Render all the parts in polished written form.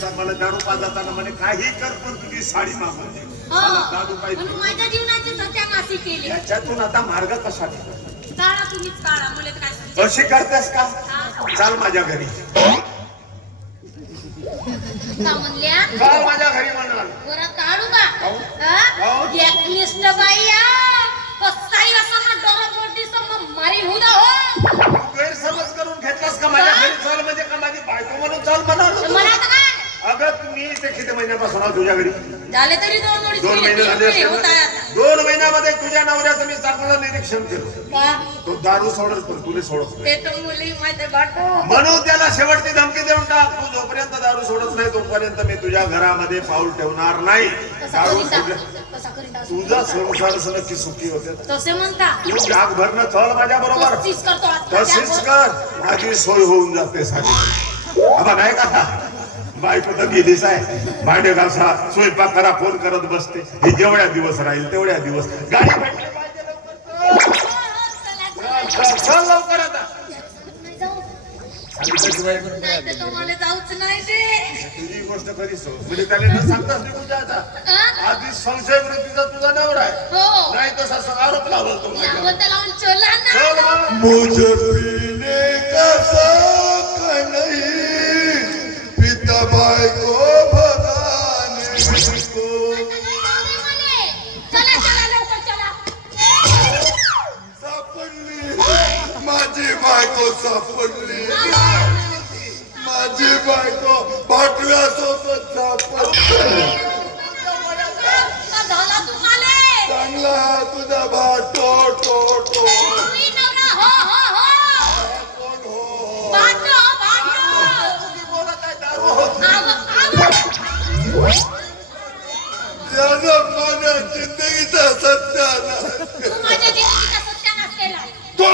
त्याचा मला दारू पाजाताना म्हणे काही कर पण तुझी साडी मागून दे. दारू काय माझ्या जीवनाची सत्यानाशी केली. याच्यातून आता मार्ग कसा निघतो? काळा तुम्हीच काळा मुले काय अशी करतेस का? चाल माझ्या घरी. का म्हणल्या? चाल माझ्या घरी म्हणाल. बरं काढू का? एकनिष्ठ बाई कसाई असा ना डोरावरती सम मारी हुदा हो. गैरसमज करून घेतलास का? माझ्या घरी चाल म्हणजे का माझी बायको म्हणून चाल म्हणाल? मला आता काय? अगं तुम्ही ते किती महिन्यापासून आहोत तुझ्या घरी? झाले तरी 2 महिने झाले. 2 महिन्यामध्ये तुझ्या नवऱ्याचं मी चांगलं निरीक्षण केलं. का? तो दारू सोडत पण तुला सोडत नाही. ते तर मुली माहिती बाटो. म्हणून त्याला शेवटची धमकी देऊन टाक. तू जोपर्यंत दारू सोडत नाही तोपर्यंत मी तुझ्या घरामध्ये पाऊल ठेवणार नाही. दारू सोडलं तुझा संसार नक्की सुखी होते. तसे म्हणता तू जाग भरणं चल माझ्या बरोबर. तशीच कर. माझी सोय होऊन जाते साडी. आता नाही का बायको तर गेलीच आहे. भांडे घासा स्वयंपाक करा फोन करत बसते. हे जेवढ्या दिवस राहील तेवढ्या दिवस. गाडी भेटली पाहिजे लवकर. चल लवकर आता. तुम्हाला जाऊच नाही ते. तुझी गोष्ट कधी सोड म्हणजे त्याला न सांगताच निघून जायचा. आधी संशय वृत्तीचा तुझा नवरा आहे. नाही तसा आरोप लावला तो. लावून चला ना. मुझे पीने का शौक नहीं पिता भाई को भगाने को. चला चला लवकर चला. सापडली माझी बायको सापडली. माझी बायको भाटव्यासोबत सापडली. झाला तुम्हाला चांगला तुझा भाटो टो टो. कोण हो? यानं माझ्या जिंदगीचा सत्यानाश तो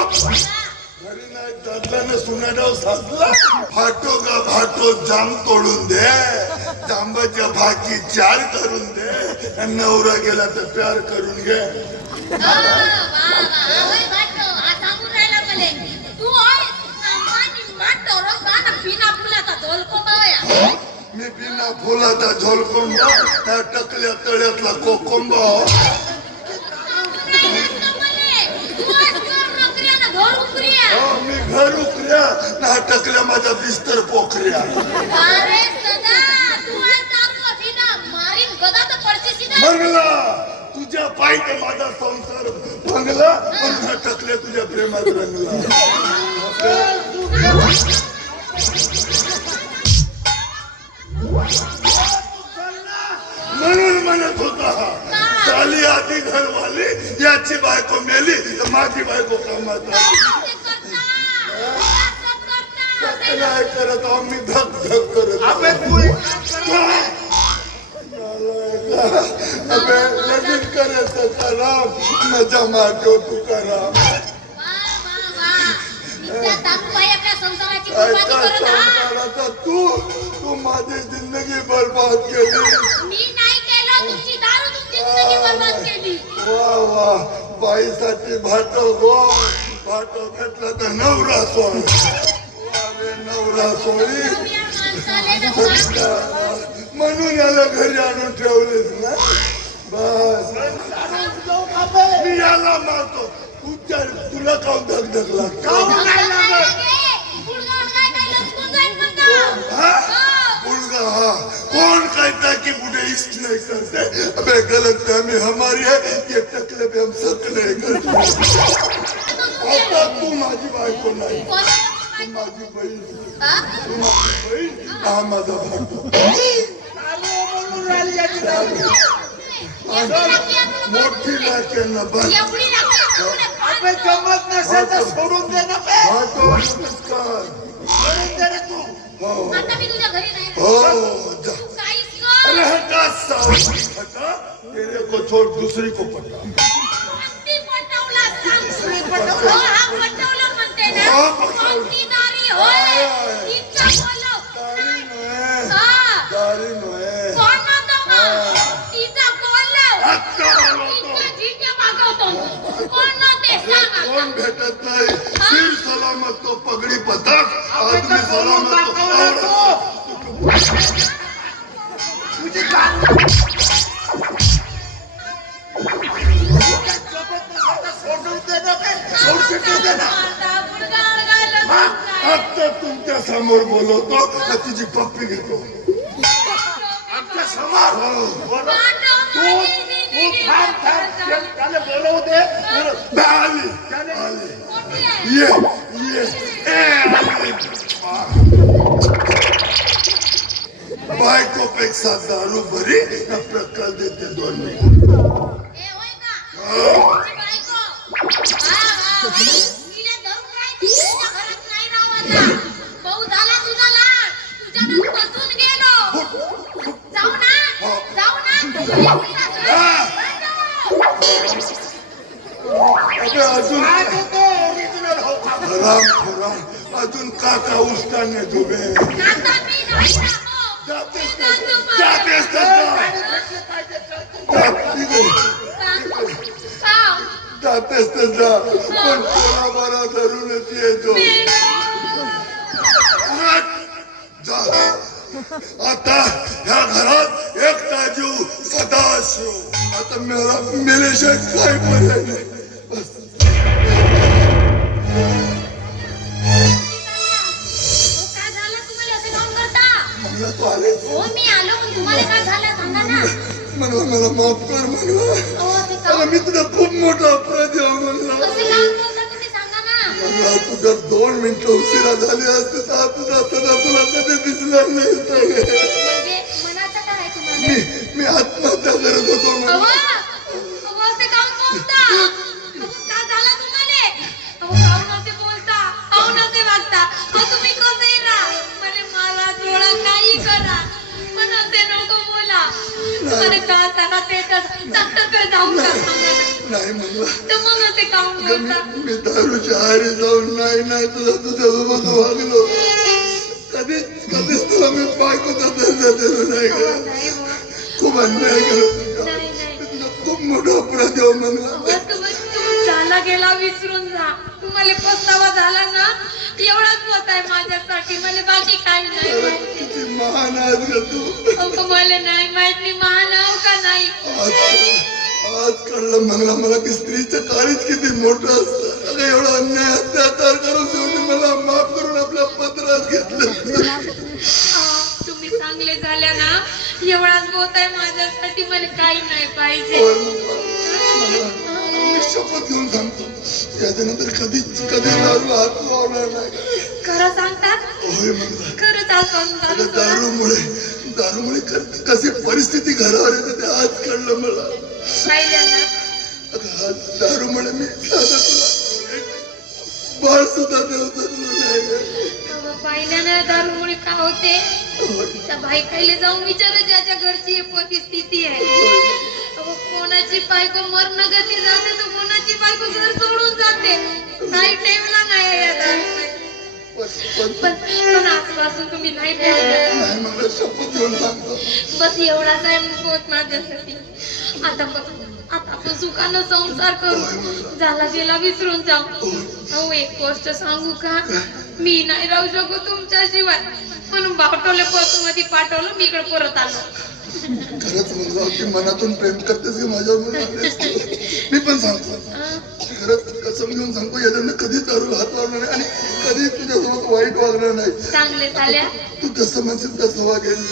घरी नाही दादल्यानं सुनाडाव साधला. फाटो का फाटो जाम तोडून दे. जांबाच्या भाकी 4 करून दे. आणि नवरा गेला तर प्यार करून घे. मी बिना फुलाचा झोलकोंबा त्या टकल्या तळ्यातला कोकोंबा. मी घर उकऱ्या ना टकल्या माझा बिस्तर पोखऱ्या. मंगला तुझ्या पायी तर माझा संसार मंगला पण टकल्या तुझ्या प्रेमात रंगला. म्हणून म्हणत होता चाली आधी घरवाली याची बायको मेली तर माझी बायको कामात आली. नाही करत आम्ही धक धक करत. अबे लगीन करायचं कराम मजा मारतो तू कराम. संसाराचा तू माझी जिंदगी बर्बाद केली. वा वा बाईसाठी भाटो गो. भाटो भेटला तर नवरा सोड. नवरा सोडी म्हणून याला घरी आणून ठेवलेच ना. बस मी याला मारतो. तुला काऊन धगधग लागतो? मुलगा हा कौन कहता कि बुढ़े इश्क नहीं करते? अबे गलत फहमी हमारी है. ये टकले पे हम सक नहीं करते. आता तू माझी बायको नाही. तू माझी बहीण. तू माझी बहीण हा माझा भाटो. मोठी लाट्यांना बस. जमत नसेल तर सोडून दे ना. भाटो नमस्कार. सोडून दे रे तू. आता मी तुझ्या घरी नाही. हो जा. काहीच कर. अरे हटा सावली हटा. तेरे को छोड़ दूसरी को पटा. ती पटवला सांग. पटवला हा पटवला म्हणते ना. कोणती दारी होय. तिचा बोलो. दारी नोए. हा. दारी नोए. कोण होतो मग? तिचा बोललो. आता बोलतो. तिचा जिथे मागवतो. कोण होते सांग. कोण भेटत नाही. सिर सलामत तो पगड़ी पतक. आदमी सलामत तो सोडून दे ना काय सोडून दे ना आता गुडघा अडगायला लागलाय. आता तुमच्या समोर बोलवतो का तुझी पप्पी घेतो आमच्या समोर त्याला बोलवू दे आली आली ये ये बायकोपेक्षा दारू बरी ना प्रकार देते दोन ए, होय का? तुझी बायको. हा, हा. हिला धरून राह. तुझ्या घरात नाही राहू आता. भाऊ झाला तुझा लाड. तुझ्याकडे बसून गेलो. जाऊ ना? जाऊ ना? अबे अजून काय देतो ओरिजिनल हो का? राम खुराम अजून काका उस्ताने तुबे आता मी नाही राहू. जातेस मी जातो बरं. जातेस तर का? जातेस तर जा पण थोडा बरा धरूनच येतो जा आता ह्या घरात एकटा जीव सदा शिव आता मेरा मेल्याशिवाय काय पर्याय नाही बस काय झालं तुम्हाला असं काऊन करता? मंगला तू आले हो मी आलो पण तुम्हाला काय झालं सांगा ना. मला माफ कर मंगला अहो, ते अगं काऊन- मी तुला खूप मोठा अपराधी आहे मंगला असे काऊन बोलता तुम्ही सांगा ना. मंगला तू जर 2 मिनिटं उशिरा झाली असते तर तुला तुला कधी दिसणार नाही होतं. म्हणजे मनाचं काय आहे तुम्हाला? मी आत्महत्या करत होतो अहो, मंगला. अहो, असे काऊन बोलता? अहो, काय झालं तुम्हाला? अहो, काऊन असे बोलता? काऊन असे वागता? अहो, तुम्ही कसेही राहा. मला मारा, डोळा, काही करा. पण असे नको बोला. तुम्हाला काय सांगा ते तर जाऊन का सांगा ना. नाही मंगला तर मग असे काऊन बोलता? मी दारूच्या आहारी जाऊन नाही तुझ्यासोबत वागलो कधीच तुला मी बायकोचा दर्जा दिलो नाही अहो, गं. नाही हो. खूप अन्याय केला तुझ्या नाही, नाही. मी तुझा खूप मोठा अपराध आहे मंगला अहो, तुम्ही झाला गेला विसरून जा. तुम्हाला पस्तावा झाला ना एवढाच होत आहे माझ्यासाठी. मला बाकी काही नाही. किती महान आहेस ग तू अहो, मला नाही माहित मी महान आहो का नाही. आज कळलं मंगला मला की स्त्रीचं काळीच किती मोठं असतं अगं एवढा अन्याय अत्याचार करून शेवटी मला माफ करून आपल्या पत्रात घेतलं तुम्ही चांगले झाल्या ना एवढाच होत आहे माझ्यासाठी. मला काही नाही पाहिजे. होय मंगला. मी शपथ घेऊन सांगतो याच्यानंतर कधीच कधी दारू हात लावणार नाही खरं सांगतात? होय मंगला खरंच असं अगं दारूमुळे कशी परिस्थिती घरावर येते ते आज कळलं मला पाहिलं ना. अगं आज दारूमुळे मी साधं तुला एक बाळ सुद्धा देऊ शकलो नाही अहो, पाहिलं ना दारूमुळे काय होते. त्या बायकाईला जाऊन विचारा ज्याच्या घरची ही परिस्थिती आहे. अहो, कोणाची बायको मरणगती जाते तर कोणाची बायको घर सोडून जाते. काही ठेवला नाही या दारूमुळे. पण आजपासून तुम्ही नाही ठेवलं. नाही मला शपथ घेऊन सांगतो बस एवढाच आहे मुकवत माझ्यासाठी. आता आपण सुखानं संसार करू. झाला गेला विसरून जाऊ. अहो, एक गोष्ट सांगू का? मी नाही राहू शकू तुमच्याशिवाय म्हणून बाटवले मध्ये पाठवलं. मी इकडे परत आलो. खरंच म्हणलं अगदी मनातून प्रेम करतेस की माझ्यावर मी पण सांगतो खरंच कसम घेऊन सांगतो याच्यानं कधीच दारू हात लावणार नाही आणि कधी तुझ्यासोबत वाईट वागणार नाही. चांगले झाल्या तू जसं म्हणशील तसं वागेल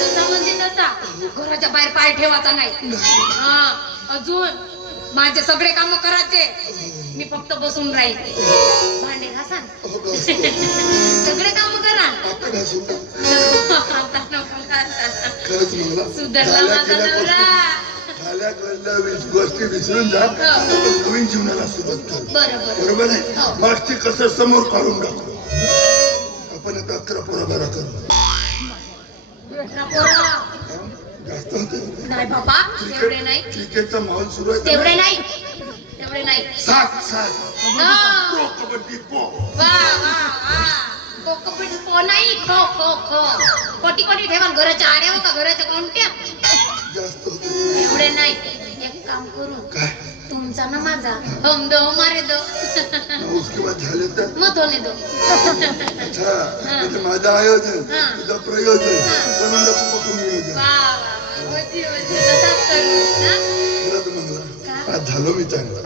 जसा म्हणजे तसा. घराच्या बाहेर पाय ठेवायचा नाही. हा, अजून माझे सगळे काम करायचे. मी फक्त बसून राहील. भांडे घासा. सगळे काम करा. आता घासून टाक. आता नको घासा. खरंच मला सुधारला माझा नवरा. झाल्या गोष्टी विसरून जा आपण नवीन जीवनाला सुरुवात करू बरोबर. बरोबर आहे मागची कसं समोर काढून टाकू आपण आता 11 पोरा बारा करू जास्त होते नाही बाबा तेवढे नाही. क्रिकेटचा माहोल सुरू आहे तेवढे नाही. तेवढे नाही. 7 प्रो कबड्डी पो वा वा वा. कोकपीट पो नाही. खो खो खो. कोटी ठेवा घराच्या आड्यावर का घराच्या कोणत्या. जास्त होते एवढे नाही. एक काम करू. काय तुमचा ना माझा हम दो मारे दो. उसके बाद झाले तर मत होने दो. अच्छा म्हणजे माझं आयोजन तुझं प्रयोजन पण कुठून नियोजन झालो मी चांगला